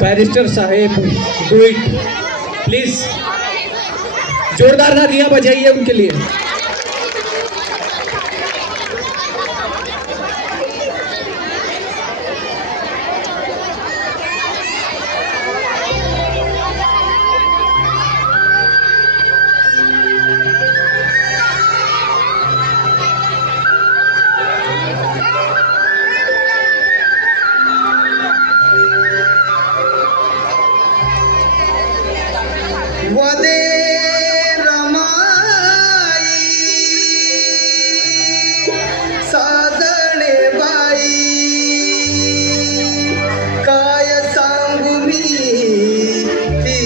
Barrister साहेब do it please. जोरदार तालियां बजाइए उनके लिए। वदे रमाई साजणे बाई काय सांगू मी ती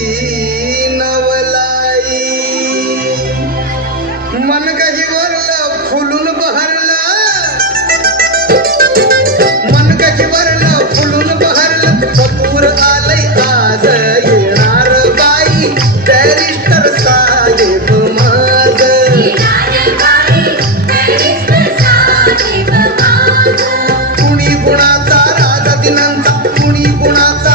नवलाई मन गजीवरलं फुलून बहरलं मन गजीवरलं फुलून बहरलं कपूर आलंय आज येणार बाई बैरिस्टर साहेब माझं कुणी गुणाचा राजा दिनांचा कुणी गुणाचा